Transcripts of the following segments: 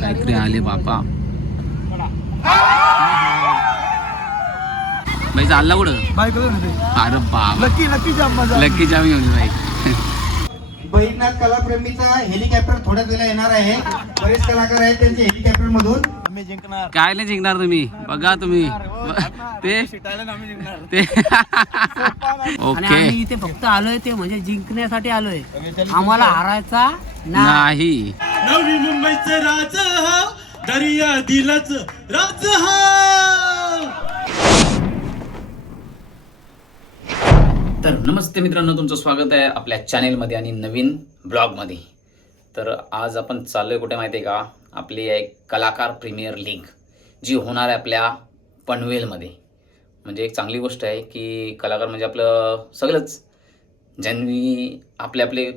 काहीतरी आले बापा. भाई चालला कुठं? अरे बाप लकी जाम घेऊन भाई. बैजनाथ कलाप्रेमीचा हेलिकॉप्टर थोड्याच वेळा येणार आहे. बरेच कलाकार आहेत त्यांचे हेलिकॉप्टर मधून. काय नाही जिंकणार तुम्ही, बघा तुम्ही ते ओके. आम्ही इथे फक्त आलोय ते म्हणजे जिंकण्यासाठी आलोय, आम्हाला हारायचा नाही. नवी मुंबईचं राज हा, दर्या दिलाच राज हा. तर नमस्ते मित्रांनो, तुमचं स्वागत आहे आपल्या चॅनेलमध्ये आणि नवीन ब्लॉगमध्ये. तर आज आपण चाललोय कुठे माहिती आहे का? आपली एक कलाकार प्रीमियर लीग जी होणार आहे आपल्या पनवेलमध्ये. म्हणजे एक चांगली गोष्ट आहे की कलाकार म्हणजे आपलं सगळंच ज्यांनी आपले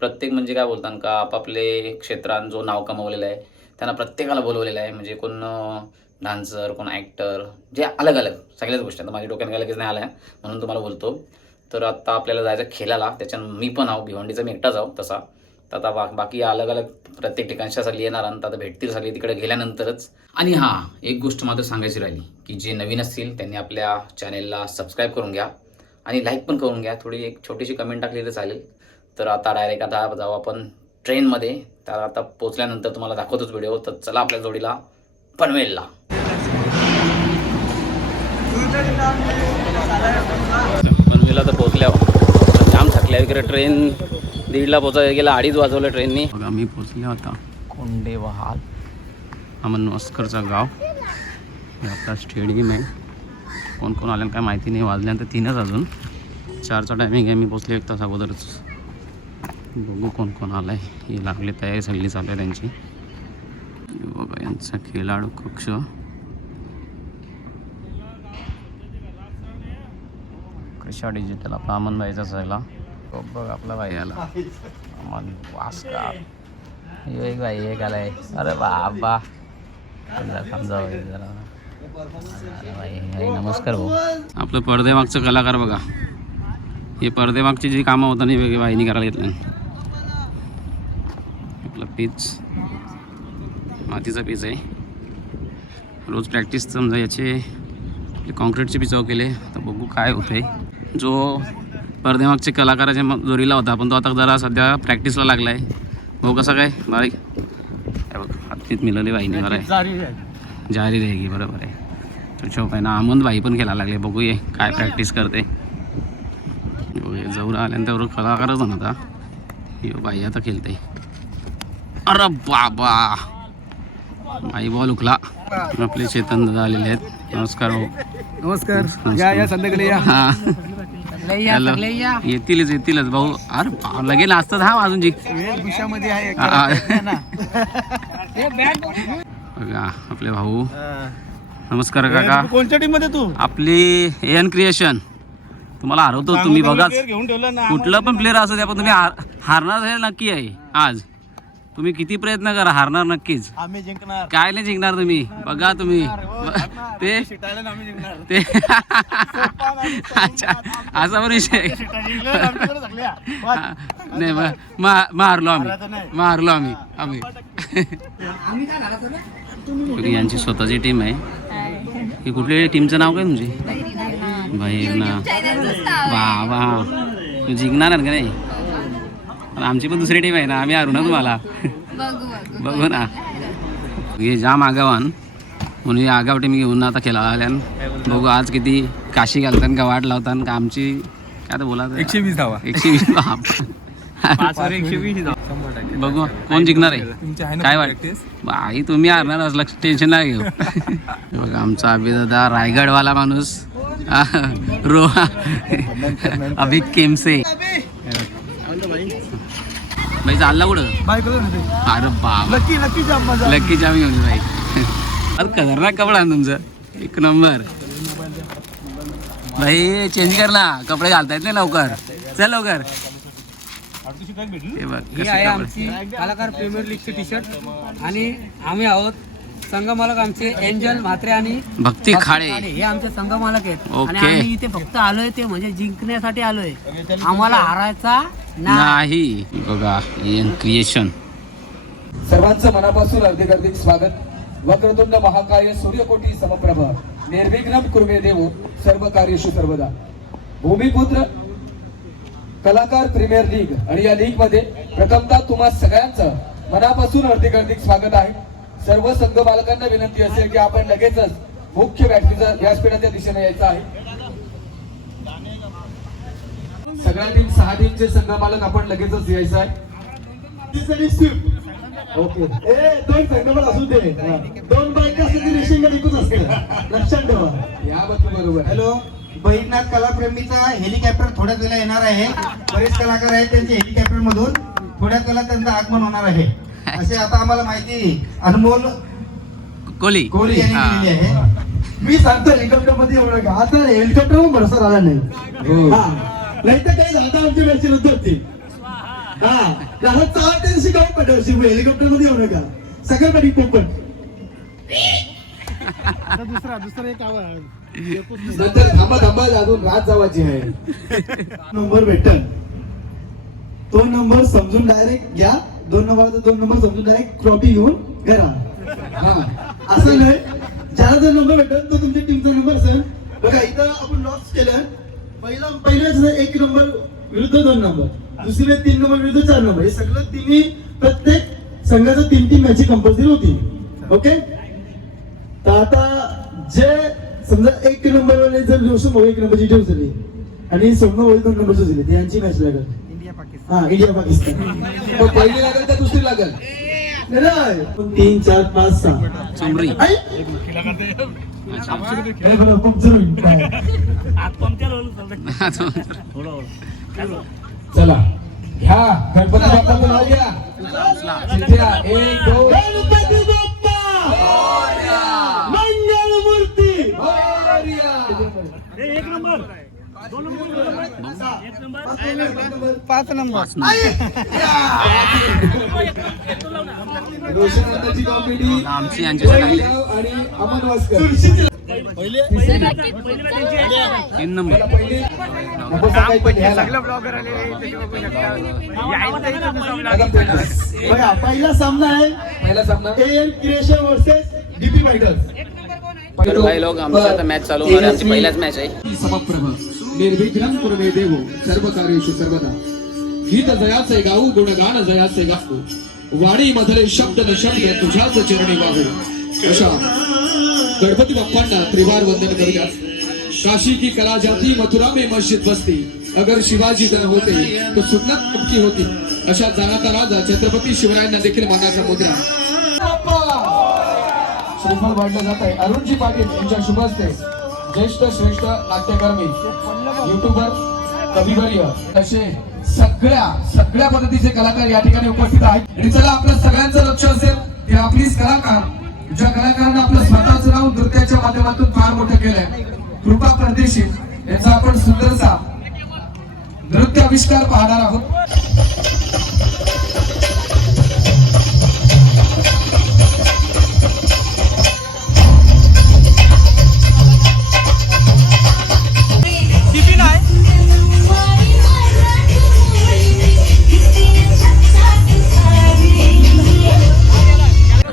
प्रत्येक म्हणजे काय बोलतात का आपापले क्षेत्रात जो नाव कमावलेलं आहे त्यांना प्रत्येकाला बोलवलेलं आहे. म्हणजे कोण डान्सर, कोण ॲक्टर, जे अलग अलग सगळ्याच गोष्टी. आता माझ्या डोक्यात काय लगेच नाही आलं आहे म्हणून तुम्हाला बोलतो. तर आत्ता आपल्याला जायचं खेळायला, त्याच्यानं मी पण आहो, भिवंडीचा मी एकटाच आहो तसा. तर आता बाकी अलग अलग प्रत्येक ठिकाणच्या सगळी येणार आणि आता भेटतील सगळी तिकडे गेल्यानंतरच. आणि हां, एक गोष्ट मात्र सांगायची राहिली की जे नवीन असतील त्यांनी आपल्या चॅनेलला सबस्क्राईब करून घ्या आणि लाईक पण करून घ्या. थोडी एक छोटीशी कमेंट टाकली तर चालेल. तर आता डायरेक्ट आता जाऊ आपण ट्रेनमध्ये. तर आता पोचल्यानंतर तुम्हाला दाखवतोच व्हिडिओ. तर चला आपल्या जोडीला पनवेलला. पनवेलला तर पोचल्यावर जाम थकल्या वगैरे. ट्रेन 1:30ला पोचायला गेला, 2:30 वाजवलं ट्रेननी. बघा मी पोचले आता कोंडेवाल, अमनवस्करचा गाव. हे आपला स्टेडियम आहे. कोण कोण आल्यानं काय माहिती नाही. वाजल्यानंतर 3च अजून 4चा टायमिंग आहे. मी पोचले 1 तास अगोदरच. बघू कोण कोण आलं आहे. ही लागली तयारी सगळी चालू आहे त्यांची. बघा यांचा खेळाडू कक्ष. कृषा डिजिटल आपला अमन भाईचा सगळा. बघ आपला भाई आला अमन वास्कार. एक भाई एक आलाय. अरे बाबा समजा जरा. भाई नमस्कार भाऊ. आपलं पडद्यामागचं कलाकार बघा. हे पडद्यामागची जी कामं होता नाही वेगळी वाहिनी करायला घेतलं. आपलं पीच मातीचा पीच आहे. रोज प्रॅक्टिस समजा याचे कॉन्क्रीटचे पिचाव केले. तर बघू काय होतंय. जो पडद्यामागचे कलाकाराच्या जोरीला होता पण तो आता जरा सध्या प्रॅक्टिसला लागला आहे. भाऊ कसा काय बारीक बघ हातीत मिळाले वाहिनीवर आहे. जारी रहेगी बरोबर आहे. तो शोक आहे ना. अमन भाई पण खेळायला लागले. बघूया काय प्रॅक्टिस करते. जवळ आल्यानंतर कलाकारच होता यो बाई आता खेळते. अरे बाबा आई बॉल उकला. आपले चेतन दादा आलेले आहेत. नमस्कार भाऊ. नमस्कार. या संध्याकाळी या. हां येतीलच भाऊ. अरे लगेच असतात. हा अजून जी बघा आपले भाऊ. नमस्कार काका. कोणत्या टीम मध्ये तू? आपली एन क्रिएशन. तुम्हाला हरवतो तुम्ही बघा. कुठलं पण प्लेअर असू द्या पण तुम्ही हारणार हे नक्की आहे. आज तुम्ही किती प्रयत्न करा हारणार नक्कीच. आम्ही जिंकणार. काय नाही जिंकणार तुम्ही. बघा तुम्ही ते अच्छा असा पण विषय नाही. मारलो आम्ही यांची स्वतःची टीम आहे. ही कुठल्या टीमचं नाव काय तुमची? बाहेर ना बाबा जिंकणार का नाही. आमची पण दुसरी टीम आहे ना. आम्ही हारू ना तुम्हाला. बघू ना. हे जाम आगावान म्हणून ही आगाव टीम घेऊन आता खेळायला आल्यान. बघू आज किती काशी घालतात का वाट लावतात का आमची काय तर बोला. 120 धावा. 120 बघू कोण जिंकणार आहे काय वाटते. बाई तुम्ही हारणार असलं टेन्शन नाही घेऊ. बघा आमचा अभिदादा रायगडवाला माणूस अभि केमसे. भाई चालला कुठं? अरे बाबा लकी जाम घेऊन भाई. अरे खतरनाक कपडा आहे तुमचं. एक नंबर. भाई चेंज कर ना. कपडे घालता येत नाही लवकर. चल लवकर. ही आहे आमची कलाकार प्रीमियर लीगची टी शर्ट आणि आम्ही आहोत संघ मालक आमचे एंजल म्हात्रे आणि भक्ती खाडे. हे आमचे संघ मालक आहेत. आणि ओके. आम्ही इथे फक्त आलोय ते म्हणजे जिंकण्यासाठी आलोय, आम्हाला हारायचा नाही. बघा एन क्रिएशन सर्वांचं मनापासून हार्दिक स्वागत। वक्रतुंड महाकाय सूर्यकोटी समप्रभ निर्विघ्नं कुर्मे देव सर्व कार्येषु सर्वदा। भूमिपुत्र कलाकार प्रीमियर लीग आणि या लीग मध्ये प्रथमतः तुम्हा सगळ्यांचं मनापासून हार्दिक स्वागत आहे। सर्व संघ मालकांना विनंती असेल की आपण लगेचच मुख्य व्यासपीठाच्या दिशेने यायचं आहे। सगळ्या टीम 6 टीमचे संघ मालक आपण लगेचच यायचं आहे। ओके दोन संघ असू दे, दोन बायका असते रेशिंग एकूच असते, लक्षात ठेवा। याबद्दल बरोबर। हॅलो, बैजनाथ कलाप्रेमीचा हेलिकॉप्टर थोड्याच वेळा येणार आहे। बरेच कलाकार आहेत, त्यांचे हेलिकॉप्टर मधून थोड्याच वेळा त्यांचं आगमन होणार आहे असे आता आम्हाला माहिती अनमोल कोहली कोहली यांनी दिलेली आहे। मी सांगतो हेलिकॉप्टर मध्ये एवढं का आता हेलिकॉप्टर भरोसा आला नाही, नाही तर काही झालं आमची मॅच होती। हेलिकॉप्टर मध्ये येऊ नका, सगळं कधी पोपट दुसरा एक आवाज नंतर थांबा अजून रात जावाची आहे। नंबर भेटल, तो नंबर समजून डायरेक्ट घ्या, 2 नंबरचा 2 नंबर समजून डायरेक्ट ट्रॉफी घेऊन घरा। असं नाही, ज्याला जो नंबर भेटल तो तुमच्या टीमचा नंबर असेल। बघा इथं आपण लॉस केलं, पहिल्याच 1 नंबर विरुद्ध 2 नंबर, दुसरे 3 नंबर विरुद्ध 4 नंबर, हे सगळं तिन्ही प्रत्येक संघाचं 3 मॅची कंपल्सरी होती। ओके, तर आता जे समजा 1 नंबर वाले जर जोशून भाऊ 1 नंबरची टीम झाली आणि सोमना भाऊ 2 नंबरची झाली, ती यांची मॅच लागेल इंडिया पाकिस्तान। मग पहिली लागेल का दुसरी लागेल? नाही 3 4 5 6 चुमरी खूप जरूर चला ह्या गणपती बाप्पाचं नाव घ्या। सिद्ध्या 1 2 गणपती बाप्पा मंगलमूर्ती। 5 नंबर रोशन नंदरची कॉमेडी आमची यांची लागली आणि अमन वास्कर 3 नंबर पहिली नको सांगायचं घ्यायला। बघा पहिला सामना आहे, पहिला सामना AN creation versus DP fighters. तर काही लोक आमची आता मॅच चालू होणार आहे, आमची पहिलाच मॅच आहे। समप्रभ निर्विघ्नं कुर्मे देवो सर्व कार्येषु सर्वदा। गीत जयाचे गाऊ गुणगान जयाचे गाऊ, वाणी मधले शब्द न शब्द तुझ्याच चरणी वाहू। अशा गणपती बाप्पांना त्रिवार वंदन करूया। काशी की कला जाती मथुरा में मस्जिद बसती, अगर शिवाजी तर होते तो सुन्नत पक्की होती। अशा जाणाचा राजा छत्रपती शिवरायांना देखील मानाचा मुद्रा श्रीफळ वाढलं जात आहे। अरुणजी पाटील यांच्या शुभ हस्ते ज्येष्ठ श्रेष्ठ नाट्यकर्मी, युट्यूबर, कविवर्य असे सगळ्या पद्धतीचे कलाकार या ठिकाणी उपस्थित आहेत। आणि चला आपल्या सगळ्यांचं लक्ष असेल की आपलीच कलाकार, ज्या कलाकारांना आपलं स्वतःचं नाव नृत्याच्या माध्यमातून फार मोठं केलंय, कृपा परदेशी यांचा आपण सुंदरसा नृत्य आविष्कार पाहणार आहोत।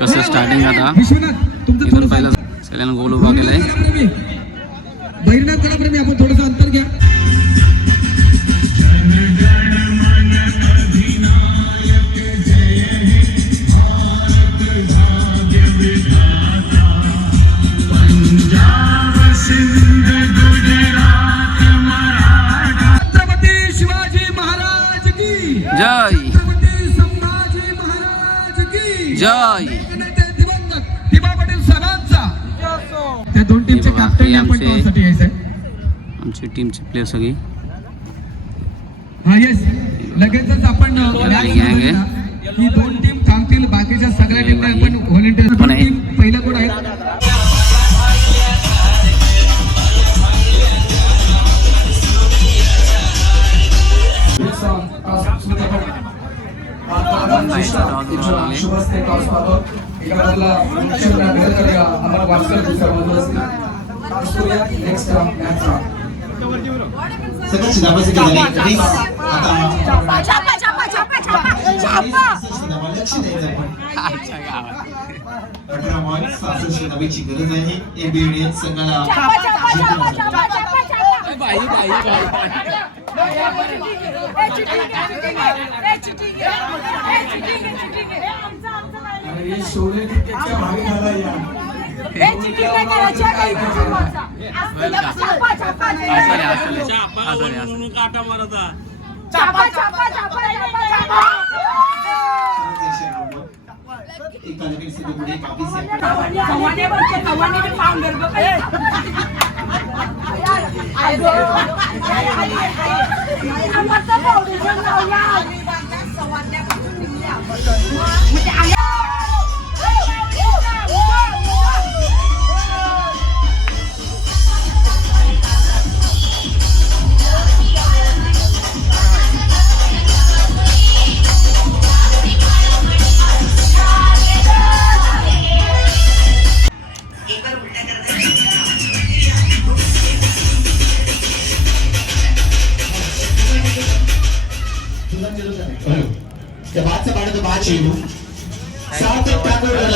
कसं स्टार्टिंग आता विश्वनाथ तुमचं इथून पहिला सगळ्यांना गोल उभा केलाय। बैरनाथ कलाप्रेमी आपण थोडंसं अंतर घ्या। छत्रपती शिवाजी महाराज की जय छत्रपती संभाजी महाराज की जय। दिवंगत दिबा पाटील साहेबांचा त्या 2 टीमचे हे बघा, कॅप्टन हे आपण आमचे- कोणासाठी यायचंय? आमची टीमची प्लेयर सगळी हा येस, लगेचच आपण गँग आहे। ही 2 टीम थांबतील, बाकीच्या सगळ्या टीमने आपण व्हॉलंटियर कोण आहे? टीम पहिला कोण आहे? सगळं शिधाबाजी झाली. आता लक्ष द्यायचं आपण 18 नवीची गरज आहे एबीडी संघाला शोले क्रिकेटच्या भागी झाला या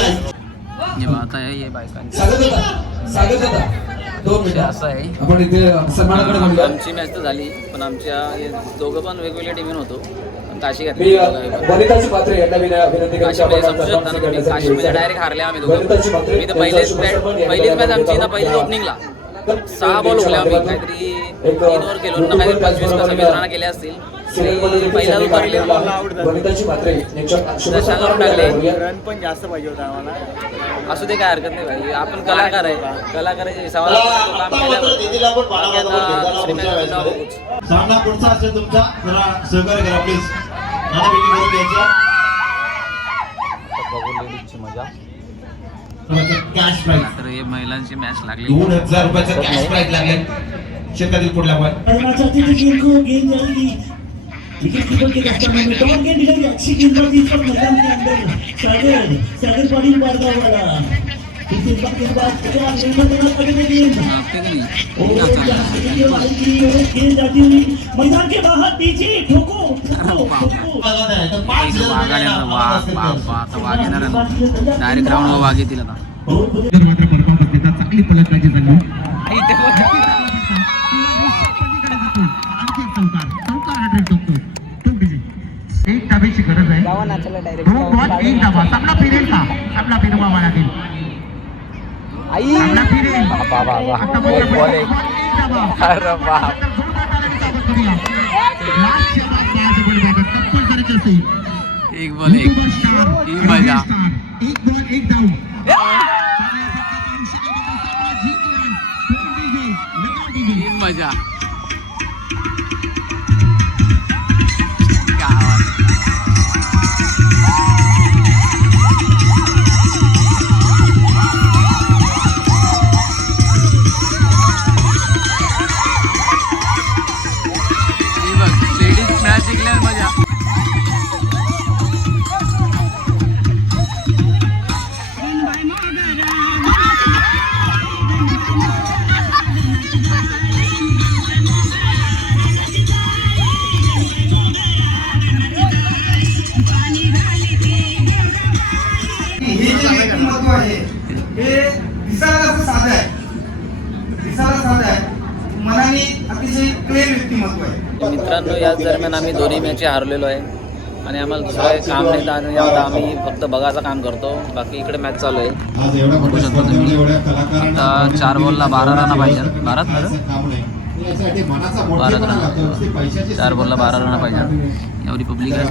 आता आहे हे बायकांची स्वागत होता 2 मिनिटं असं आहे. आपण इथे सन्मानाकडे म्हणलं आमची मॅच तर झाली पण आमच्या हे दोघं पण वेगवेगळ्या टीमून होतो पण काशी मी घातली वनिताची पात्रे यांना विनंती काशी मध्ये समजू शकता ना तुम्ही काशीमध्ये डायरेक्ट हारले आम्ही दोघं मी तर पहिलीच मॅच आमची ना पहिलीच ओपनिंगला 6 बॉल उगले आम्ही काहीतरी 3 ओव्हर केलो ना काहीतरी 25 का 26 रन केले असतील आणि पहिला उतरले वनिताची पात्रे यांच्या शांगरून टाकले रन पण जास्त पाहिजे होता आम्हाला. असू दे काय हरकत नाही भाई आपण कलाकार आहे कलाकाराच्या हिसाबाला काम केलं सामना पुढचा असेल तुमचा जरा सहकार्य करा प्लीज नाना बिल्डिंग करून द्यायच्या मजा कॅश प्राइज तर हे महिलांची मॅच लागली 2000 रुपयाचा कॅश प्राइज लागेल शेतातील पुढल्या गेंद जाएगी विकेट कीपर के दफ्तर में टॉप गेंद मिलेगी अच्छी गेंदबाजी इस वक्त मैदान के अंदर सागर पाटिल मारता वाला इस बार गेंदबाज क्या निर्भर देना पड़ेगा गेंद और गेंद जाती हुई मैदान के बाहर पीछे ठोको डायरेक्ट ग्राउंड वाघ येतील आता चांगली फलंदाजी झाली एक धाब्याची गरज आहे दो बॉल एक धाबा सामना फिरेल का सामना फिरवावा लागेल सामना फिरेल आता बॉल एक धाबा अरे बाप लास्ट कंपल्सरी असेल एक बॉल एक ही मजा एक बॉल एक धाव ही मजा लेडीज मॅच जिंकल्यावर मजा हे जे व्यक्तिमत्व आहे हे दिसायला असं साधं आहे मनाने अतिशय प्रेम व्यक्तिमत्व आहे मित्रांनो याच दरम्यान आम्ही दोन्ही मॅच हारलेलो आहे आणि आम्हाला दुसरं काही काम नाही तर आणि आता आम्ही फक्त बघायचं काम करतो बाकी इकडे मॅच चालू आहे बघू शकता तुम्ही आता 4 बॉलला 12 रन पाहिजे 12 4 बॉलला 12 रन पाहिजे एवढी पब्लिक आहे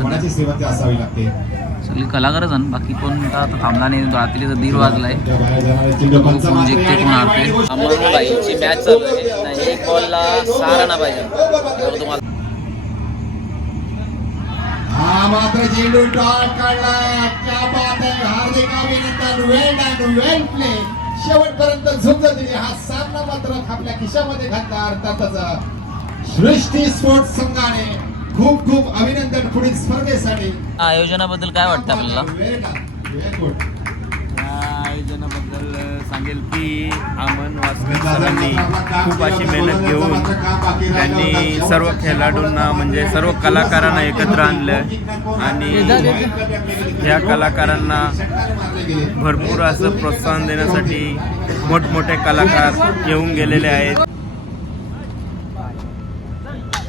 सगळी कलाकारच आहे बाकी कोण आता थांबला नाही रात्री 1:30 वाजलाय कोण जिंकते कोण हारते अमोल भाईची मॅच चालू आहे 1 बॉलला 6 रन पाहिजे तर तुम्हाला मात्र चेंडू डॉट काढला क्या बात आहे हार्दिक अभिनंदन वेल प्ले शेवटपर्यंत झुंज दिली हा सामना मात्र आपल्या खिशामध्ये घातला अर्थातच सृष्टी स्पोर्ट्स संघाने खूप खूप अभिनंदन पुढील स्पर्धेसाठी आयोजनाबद्दल काय वाटतं आपल्याला या आयोजनाबद्दल सांगेल की अमन वासकर सरांनी खूप अशी मेहनत घेऊन त्यांनी सर्व खेळाडूंना म्हणजे सर्व कलाकारांना एकत्र आणलं आणि ह्या कलाकारांना भरपूर असं प्रोत्साहन देण्यासाठी मोठमोठे कलाकार येऊन गेलेले आहेत.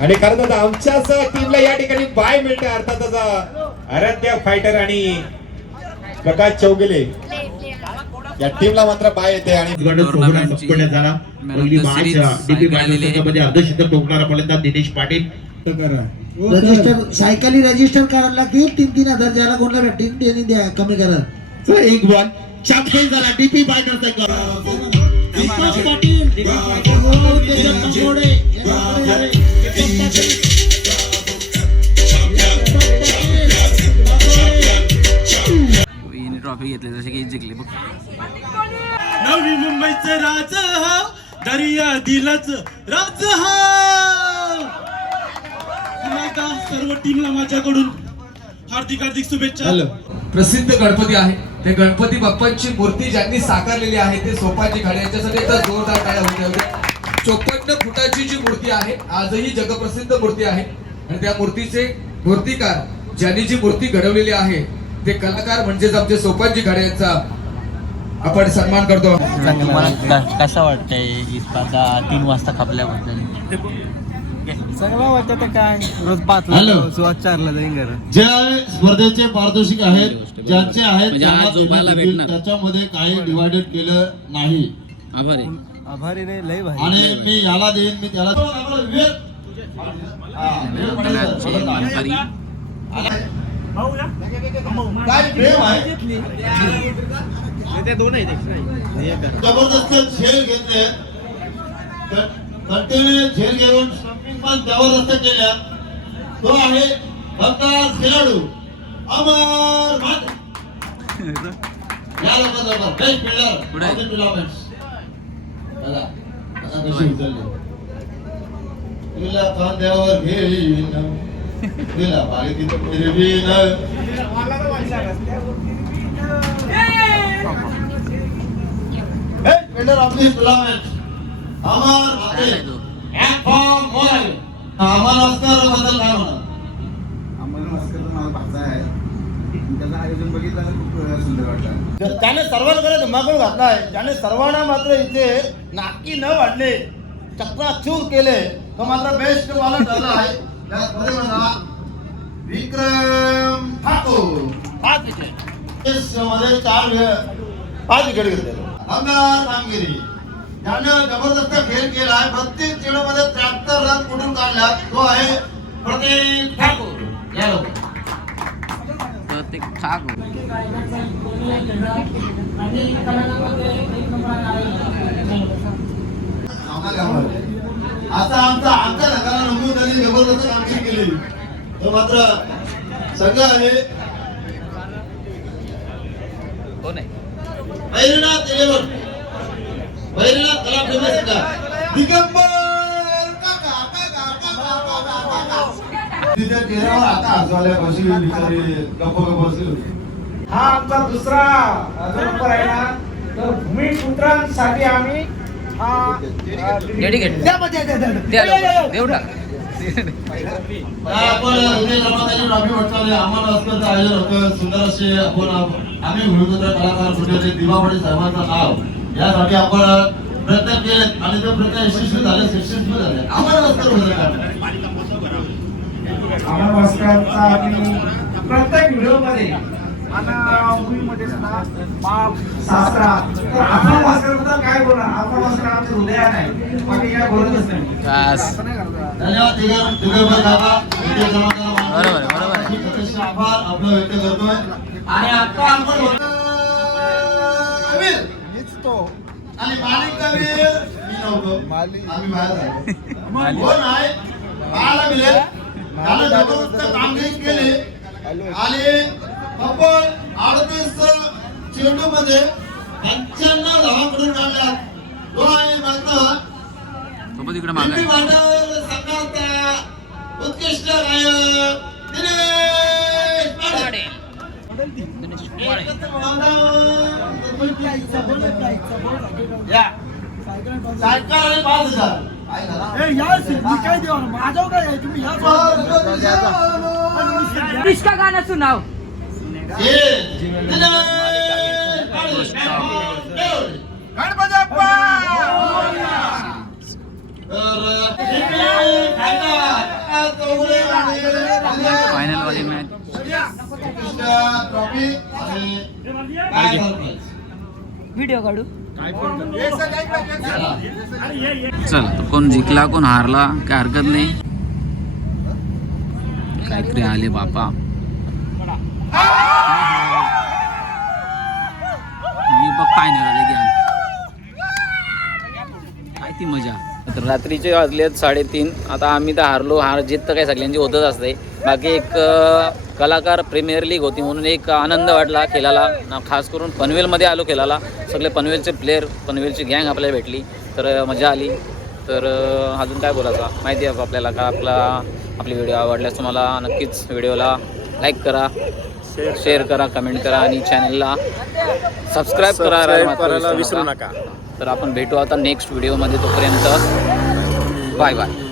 आणि कारण आता आमच्याच टीमला या ठिकाणी बाय मिळते अर्थातच आराध्य फायटर आणि प्रकाश चौगुले या टीमला मात्र बाय येते आणि अर्धशतक ठोकणारा फलंदाज दिनेश पाटील. रजिस्टर सायकली रजिस्टर करायला लागतील 3,000 ज्याला कोणला भेटतील त्यांनी द्या कमी करा. एक बॉल चॅम्पियन झाला डीपी फायटर पाटील ट्रॉफी घेतली जसे की जिंकले बघ. नवी मुंबईचं राज हा दर्या दिलाच राज हा. पुन्हा एकदा सर्व टीमला माझ्याकडून हार्दिक हार्दिक शुभेच्छा. प्रसिद्ध गणपती आहे ते गणपती बाप्पांची मूर्ती ज्यांनी साकारलेली आहे ते सोपाजी खाडे यांच्यासाठी एकदा जोरदार टाळ्या होत्या. 54 फुटाची जी मूर्ती आहे आजही जगप्रसिद्ध मूर्ती आहे आणि त्या मूर्तीचे मूर्तिकार ज्यांनी जी मूर्ती घडवलेली आहे ते कलाकार म्हणजेच आमचे सोपाजी खाडे यांचा आपण सन्मान करतो. तुम्हाला कसं वाटतंय ही स्पर्धा 3 वाजता खपल्याबद्दल? चांगला वाटतं तर काय रोज 5 सुरुवात 4ला जाईन घरा. जे स्पर्धेचे पारितोषिक आहेत ज्यांचे आहेत म्हणजे आज झोपायला भेटणार. त्याच्यामध्ये काही डिवायडेड केलं नाही. आभारी आभारी रे लय भाई. आणि मी याला देईन मी त्याला काय प्रेम आहे. जबरदस्त झेल घेतले कंटिन्यू झेल घेऊन स्टंपिंग पण जबरदस्त केल्या. तो आहे भक्तास खेळाडू अमर भाट. या लोकांबरोबर best fielder of the tournaments. बघा आता कशी उचलली. तुला खांद्यावर घेईन तुला बागेत फिरवीन. Best fielder of the tournament Amar Bhat. Form mobile अमर वास्कर बद्दल काय म्हणा? अमर वास्कर मला भाषा आहे. त्याचं आयोजन बघितलं तर खूप सुंदर वाटलं. त्याने सर्वांकडे धुमाकूळ घातलाय. ज्याने सर्वांना मात्र इथे नाकी न वाढले चक्राचूर केले तो मात्र बेस्ट बॉलर ठरला आहे. त्यामध्ये म्हणा विक्रम ठाकूर 5 विकेट मध्ये 5 विकेट घेतले. अंगार कामगिरी त्याने जबरदस्त खेळ केला. प्रत्येक चेंडूमध्ये 73 रन कुठून काढला तो आहे प्रतीक ठाकूर. या लोक आता आमच्या नगराला रंगून त्यांनी जबरदस्त कामगिरी केली. तो मात्र सगळं आहे वैरनाथ 11 वैरनाथ कला फेमस दिगंबर तिच्या चेहऱ्यावर आता हसवायला बसली बिचारी गप्प बसली होती. हा आमचा दुसरा जो नंबर आहे ना तर भूमिपुत्रांसाठी आम्ही आयोजन होतं. सुंदर असे आपण आम्ही भूमिपुत्र कलाकार सुटले दिवापडी साहेबांचं नाव यासाठी आपण प्रयत्न केले आणि ते प्रयत्न यशस्वी झाले. आम्हाला अमर वास्करचा आम्ही प्रत्येक व्हिडिओमध्ये आणि मूवीमध्ये सुद्धा बाप सासरा तर अमर वास्करबद्दल काय बोलणार? अमर वास्कर आमच्या हृदयात आहे. बाकी काय बोलतच नाही. धन्यवाद दिगंबर काका. आभार आपलं व्यक्त करतोय. आणि आता आपण आणि मालिक कबीर मी नव्हतो आम्ही बाहेर झालो. कोण आहे पाहायला मिळेल. त्याने जबरदस्त कामगिरी केली आणि आपण 38 चेंडू मध्ये 95 धावा करून काढल्या. तो आहे मात्र संघाचा उत्कृष्ट गायक दिनेश पाटील. सायकल आणि 5,000. इसका गाना सुनाओ. फायनल वाली मॅच. ट्रॉफी आणि व्हिडिओ काढू. चल कोण जिंकला कोण हारला काय हरकत नाही. काहीतरी आले बापा. हे बघ फायनल आले गॅंग. काय ती मजा. तर रात्रीचे वाजले आहेत 3:30. आता आम्ही तर हारलो. हार जीत तर काही सगळ्यांची होतच असते. बाकी एक कलाकार प्रीमियर लीग होती म्हणून एक आनंद वाटला खेळायला. खास करून पनवेलमध्ये आलो खेळायला. सगळे पनवेलचे प्लेयर पनवेलची गँग आपल्याला भेटली तर मजा आली. तर अजून काय बोलायचं माहिती आहे आपल्याला का आपली व्हिडिओ आवडल्यास तुम्हाला नक्कीच व्हिडिओला लाईक करा, शेअर करा, कमेंट करा आणि चॅनलला सबस्क्राईब करायला विसरू नका. तर आपण भेटू आता नेक्स्ट व्हिडिओमध्ये. तोपर्यंत बाय बाय.